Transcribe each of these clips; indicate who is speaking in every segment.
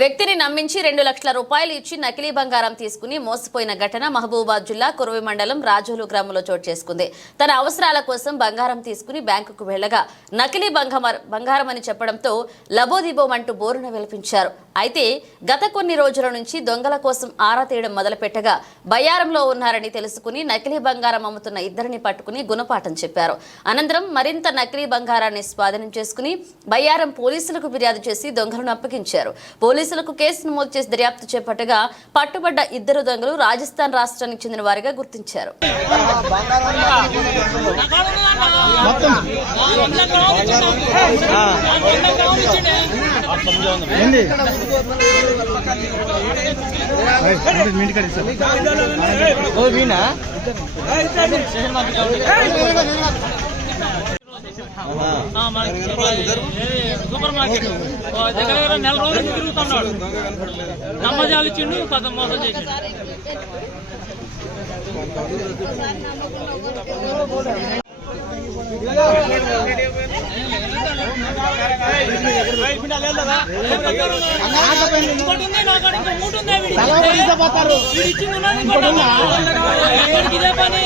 Speaker 1: వ్యక్తిని నమ్మించి రెండు లక్షల రూపాయలు ఇచ్చి నకిలీ బంగారం తీసుకుని మోసపోయిన ఘటన మహబూబాద్ జిల్లా కురవి మండలం రాజోలు గ్రామంలో చోటు చేసుకుంది. తన అవసరాల కోసం బంగారం తీసుకుని బ్యాంకుకు వెళ్ళగా నకిలీ బంగారం అని చెప్పడంతో లబోదిబోమంటూ బోరున విలపించారు. అయితే గత కొన్ని రోజుల నుంచి దొంగల కోసం ఆరా తీయడం మొదలుపెట్టగా బయ్యారంలో ఉన్నారని తెలుసుకుని నకిలీ బంగారం అమ్ముతున్న ఇద్దరిని పట్టుకుని గుణపాఠం చెప్పారు. అనంతరం మరింత నకిలీ బంగారాన్ని స్వాధీనం చేసుకుని బయ్యారం పోలీసులకు ఫిర్యాదు చేసి దొంగలను అప్పగించారు. పోలీసులకు కేసు నమోదు చేసి దర్యాప్తు చేపట్టగా పట్టుబడ్డ ఇద్దరు దొంగలు రాజస్థాన్ రాష్ట్రానికి చెందిన వారిగా గుర్తించారు
Speaker 2: ఓ వీణా
Speaker 3: సూపర్ మార్కెట్ దగ్గర దగ్గర నెల రోజులు తిరుగుతున్నాడు నమ్మజాలు ఇచ్చిండు కథ మోసం చేసిండు ఇదే పని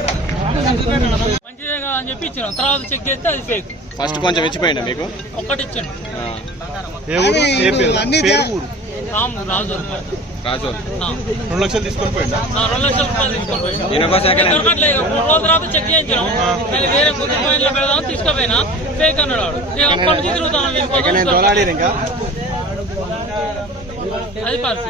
Speaker 3: తర్వాత చెక్ చేస్తే అది ఫేక్
Speaker 4: ఫస్ట్ కొంచెం ఇచ్చిపోయిందా మీకు?
Speaker 3: ఒక్కటి ఇచ్చాను
Speaker 4: ఆ. ఏ ఊరు? ఏ పేరు? పేరు? ఊరు.
Speaker 3: రాము రాజు.
Speaker 4: రాజు.
Speaker 3: ఆ.
Speaker 4: రెండు లక్షలు తీసుకొని పోయిందా
Speaker 3: ఆ, రెండు లక్షల రూపాయలు తీసుకొని పోయాను.
Speaker 4: నేను ఒక సెకండ్ హ్యాండ్.
Speaker 3: దొరకట్లేదు మూడు రోజుల తర్వాత చెక్ చేయించాను. మళ్ళీ వేరే పెడదాం తీసుకుపోయినా ఫేక్ అన్నాడు వాడు. ఇక అప్పటి నుంచి తిరుగుతాను
Speaker 4: ఇక నేను దొలాడి ఇంకా?
Speaker 3: అది పరిస్థితి.